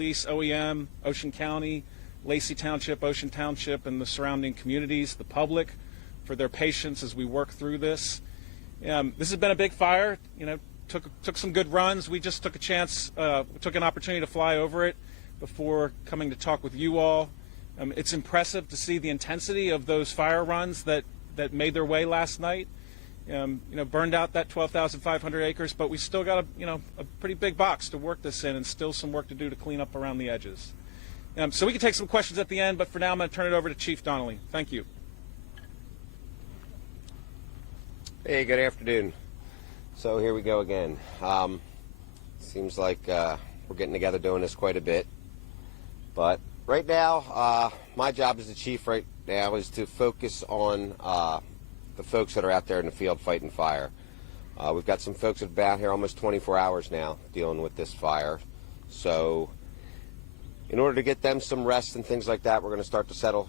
police, OEM, Ocean County, Lacey Township, Ocean Township, and the surrounding communities, the public, for their patience as we work through this. This has been a big fire. Took some good runs. We just took a chance, took an opportunity to fly over it before coming to talk with you all. It's impressive to see the intensity of those fire runs that made their way last night. Burned out that 12,500 acres, but we still got a pretty big box to work this in, and still some work to do to clean up around the edges. So we can take some questions at the end, but for now I'm going to turn it over to Chief Donnelly. Thank you. Hey, good afternoon. So here we go again. Seems like we're getting together doing this quite a bit. But right now, my job as the chief right now is to focus on the folks that are out there in the field fighting fire. We've got some folks that have been out here almost 24 hours now dealing with this fire. So in order to get them some rest and things like that, we're going to start to settle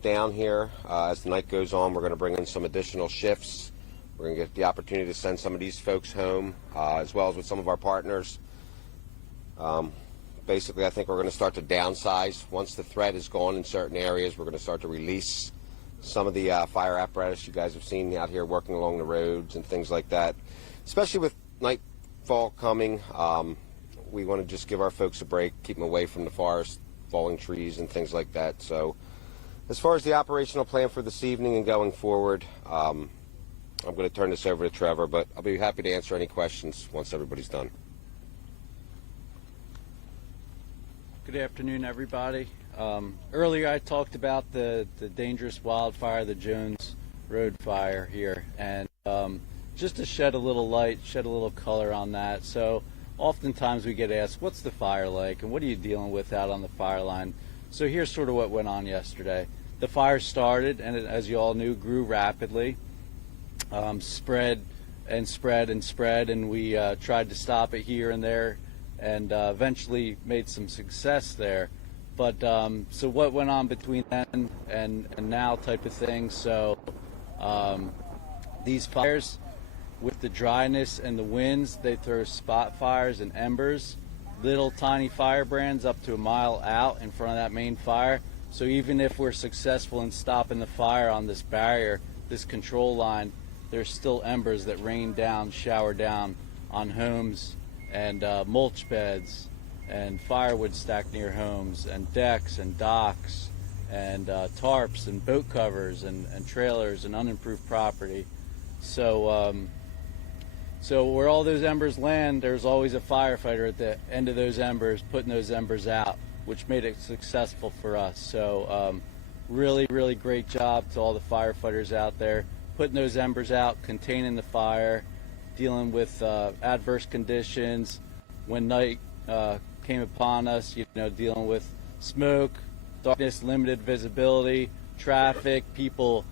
down here. As the night goes on, we're going to bring in some additional shifts. We're going to get the opportunity to send some of these folks home, as well as with some of our partners. Basically, I think we're going to start to downsize. Once the threat is gone in certain areas, we're going to start to release some of the fire apparatus you guys have seen out here working along the roads and things like that. Especially with nightfall coming, we want to just give our folks a break, keep them away from the forest, falling trees and things like that. So as far as the operational plan for this evening and going forward, I'm going to turn this over to Trevor, but I'll be happy to answer any questions once everybody's done. Good afternoon, everybody. Earlier I talked about the dangerous wildfire, the Jones Road fire here, and just to shed a little light, shed a little color on that. So oftentimes we get asked, what's the fire like, and what are you dealing with out on the fire line? So here's sort of what went on yesterday. The fire started, and it, as you all knew, grew rapidly. Spread and spread and spread, and we tried to stop it here and there, and eventually made some success there. But so what went on between then and now type of thing. So these fires, with the dryness and the winds, they throw spot fires and embers, little tiny firebrands up to a mile out in front of that main fire. So even if we're successful in stopping the fire on this barrier, this control line, there's still embers that rain down, shower down on homes and mulch beds and firewood stacked near homes and decks and docks and tarps and boat covers and trailers and unimproved property. So so where all those embers land, there's always a firefighter at the end of those embers putting those embers out, which made it successful for us. So really, really great job to all the firefighters out there, putting those embers out, containing the fire, dealing with adverse conditions. When night came upon us, dealing with smoke, darkness, limited visibility, traffic, people,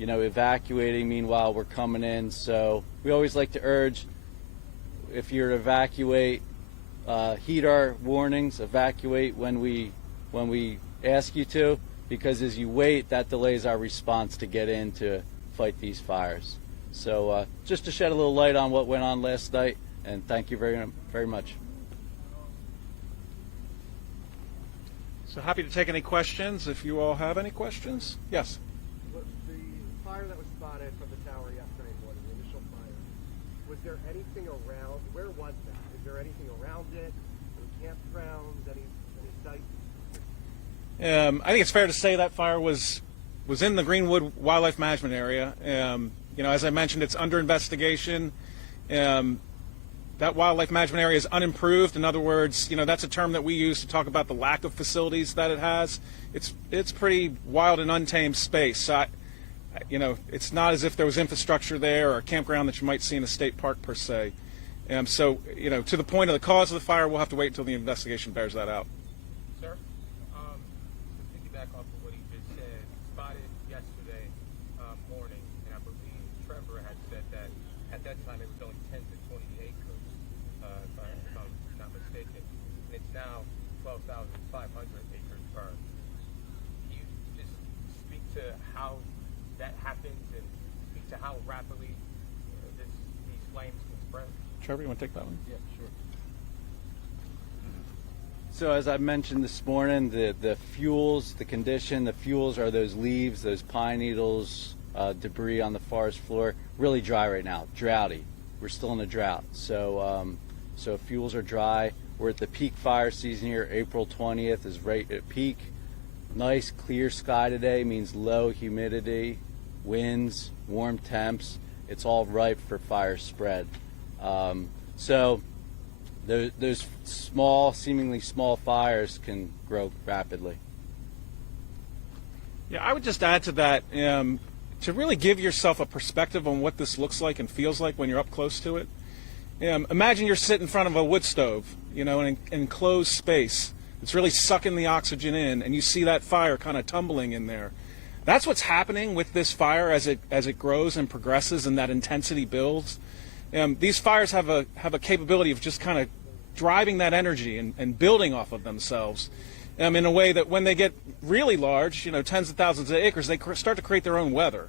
evacuating. Meanwhile, we're coming in. So we always like to urge, if you're to evacuate, heed our warnings, evacuate when we ask you to, because as you wait, that delays our response to get in to fight these fires. So just to shed a little light on what went on last night, and thank you very, very much. So happy to take any questions if you all have any questions. Yes? The fire that was spotted from the tower yesterday morning, the initial fire, was there anything around, where was that? Is there anything around it? Any campgrounds, any sites? I think it's fair to say that fire was in the Greenwood Wildlife Management Area. As I mentioned, it's under investigation. That wildlife management area is unimproved. In other words, that's a term that we use to talk about the lack of facilities that it has. It's pretty wild and untamed space. So it's not as if there was infrastructure there or a campground that you might see in a state park per se. So to the point of the cause of the fire, we'll have to wait until the investigation bears that out. Sir, to piggyback off of what he just said, spotted yesterday morning, and I believe Trevor had said that at that time it was only 10 to 20 acres, if I'm not mistaken, and it's now 12,500 acres burned. Can you just speak to how that happens and speak to how rapidly these flames can spread? Trevor, you want to take that one? Yeah, sure. So as I mentioned this morning, the fuels, the condition, the fuels are those leaves, those pine needles, debris on the forest floor. Really dry right now, droughty. We're still in a drought. So fuels are dry. We're at the peak fire season here. April 20th is right at peak. Nice clear sky today means low humidity, winds, warm temps. It's all ripe for fire spread. So those small, seemingly small fires can grow rapidly. Yeah, I would just add to that, to really give yourself a perspective on what this looks like and feels like when you're up close to it. Imagine you're sitting in front of a wood stove, in an enclosed space. It's really sucking the oxygen in, and you see that fire kind of tumbling in there. That's what's happening with this fire as it grows and progresses and that intensity builds. These fires have a capability of just kind of driving that energy and building off of themselves in a way that when they get really large, tens of thousands of acres, they start to create their own weather.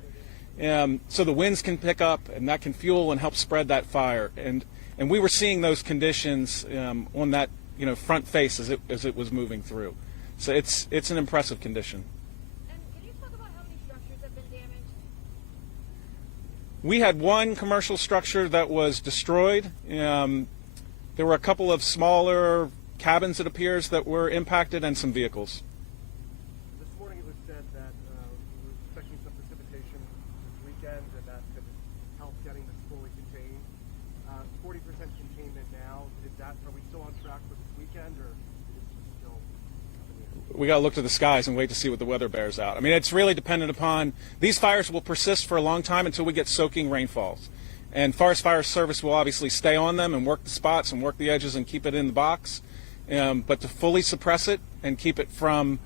So the winds can pick up, and that can fuel and help spread that fire. And we were seeing those conditions on that front face as it was moving through. So it's an impressive condition. And can you talk about how many structures have been damaged? We had one commercial structure that was destroyed. There were a couple of smaller cabins, it appears, that were impacted, and some vehicles. This morning it was said that we were expecting some precipitation this weekend, and that could help getting this fully contained. 40% containment now. Are we still on track for this weekend, or is this still up in the air? We got to look to the skies and wait to see what the weather bears out. I mean, it's really dependent upon, these fires will persist for a long time until we get soaking rainfalls. And Forest Fire Service will obviously stay on them and work the spots and work the edges and keep it in the box. But to fully suppress it and keep it from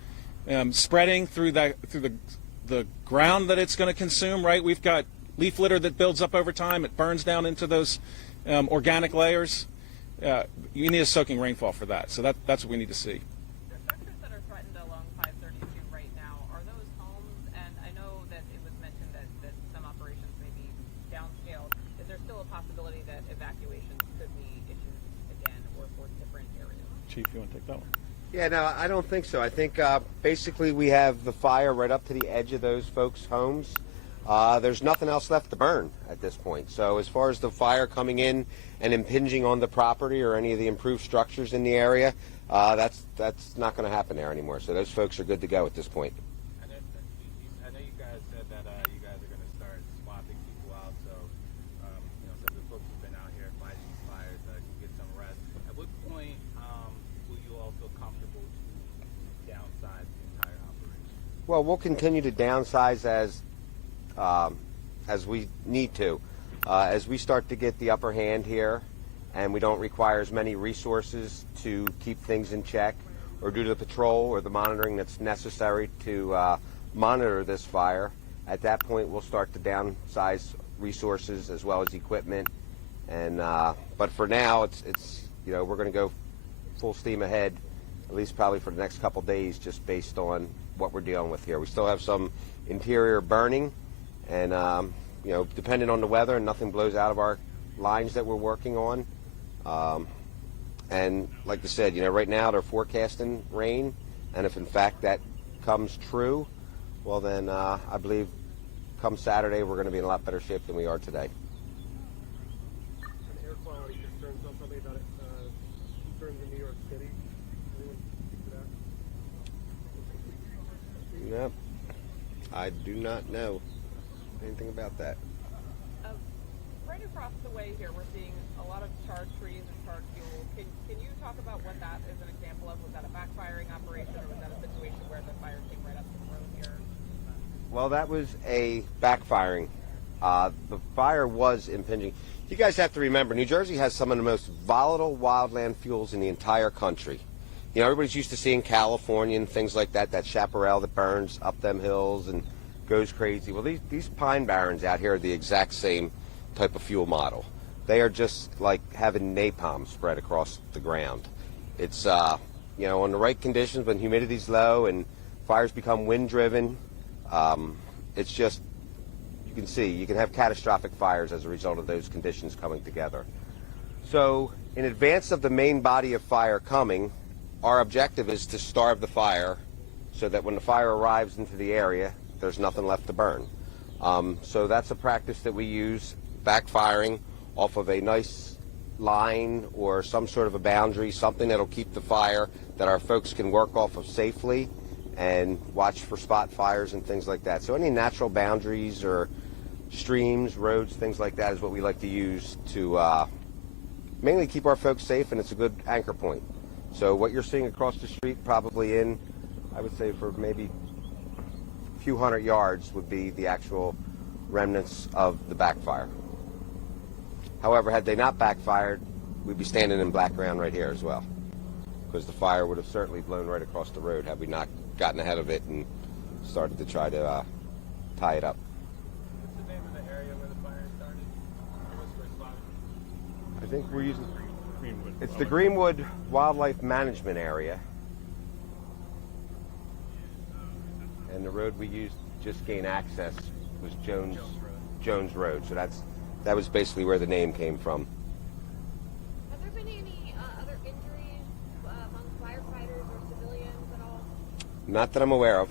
spreading through the ground that it's going to consume, right? We've got leaf litter that builds up over time. It burns down into those organic layers. You need a soaking rainfall for that. So that's what we need to see. The structures that are threatened along 532 right now, are those homes? And I know that it was mentioned that some operations may be downscaled. Is there still a possibility that evacuations could be issued again or for different areas? Chief, you want to take that one? Yeah, no, I don't think so. I think basically we have the fire right up to the edge of those folks' homes. There's nothing else left to burn at this point. So as far as the fire coming in and impinging on the property or any of the improved structures in the area, that's not going to happen there anymore. So those folks are good to go at this point. I know you guys said that you guys are going to start swapping people out, so some of the folks who've been out here fighting these fires can get some rest. At what point will you all feel comfortable to downsize the entire operation? Well, we'll continue to downsize as we need to. As we start to get the upper hand here and we don't require as many resources to keep things in check or do the patrol or the monitoring that's necessary to monitor this fire, at that point we'll start to downsize resources as well as equipment. And but for now, it's we're going to go full steam ahead, at least probably for the next couple days, just based on what we're dealing with here. We still have some interior burning, and depending on the weather, nothing blows out of our lines that we're working on. And like I said, right now they're forecasting rain, and if in fact that comes true, well then I believe come Saturday we're going to be in a lot better shape than we are today. And air quality concerns, something about concerns in New York City. Anyone speak to that? No, I do not know anything about that. Right across the way here, we're seeing a lot of charred trees and charred fuel. Can you talk about what that is an example of? Was that a backfiring operation, or was that a situation where the fire came right up the road here? Well, that was a backfiring. The fire was impinging. You guys have to remember, New Jersey has some of the most volatile wildland fuels in the entire country. Everybody's used to seeing California and things like that chaparral that burns up them hills and goes crazy. Well, these pine barrens out here are the exact same type of fuel model. They are just like having napalm spread across the ground. It's, on the right conditions, when humidity's low and fires become wind-driven, it's just, you can see, you can have catastrophic fires as a result of those conditions coming together. So in advance of the main body of fire coming, our objective is to starve the fire so that when the fire arrives into the area, there's nothing left to burn. So that's a practice that we use, backfiring off of a nice line or some sort of a boundary, something that'll keep the fire that our folks can work off of safely and watch for spot fires and things like that. So any natural boundaries or streams, roads, things like that is what we like to use to mainly keep our folks safe, and it's a good anchor point. So what you're seeing across the street, probably in, I would say for maybe a few hundred yards, would be the actual remnants of the backfire. However, had they not backfired, we'd be standing in black ground right here as well, because the fire would have certainly blown right across the road had we not gotten ahead of it and started to try to tie it up. What's the name of the area where the fire started? Or was first spotted? I think we're using, Greenwood. it's the Greenwood Wildlife Management Area. And the road we used to just gain access was Jones Road. So that was basically where the name came from. Have there been any other injuries among firefighters or civilians at all? Not that I'm aware of.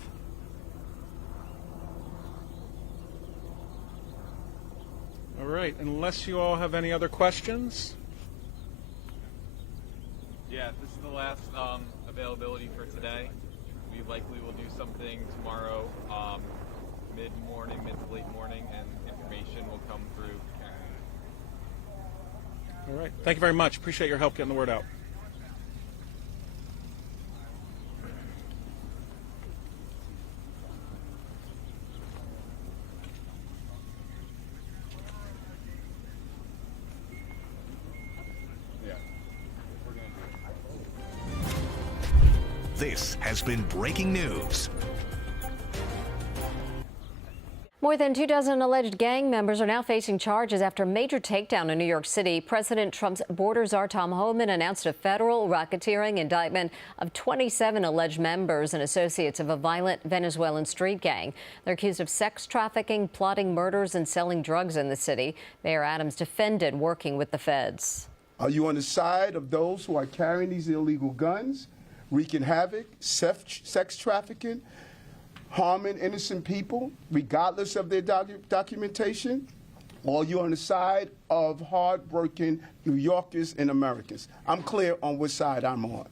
All right, unless you all have any other questions. Yeah, this is the last availability for today. We likely will do something tomorrow, mid-morning, mid to late morning, and information will come through. All right, thank you very much. Appreciate your help getting the word out. This has been breaking news. More than 24 alleged gang members are now facing charges after a major takedown in New York City. President Trump's border czar Tom Homan announced a federal racketeering indictment of 27 alleged members and associates of a violent Venezuelan street gang. They're accused of sex trafficking, plotting murders, and selling drugs in the city. Mayor Adams defended working with the feds. Are you on the side of those who are carrying these illegal guns, wreaking havoc, sex trafficking, harming innocent people, regardless of their documentation? Or you're on the side of hard-working New Yorkers and Americans? I'm clear on which side I'm on.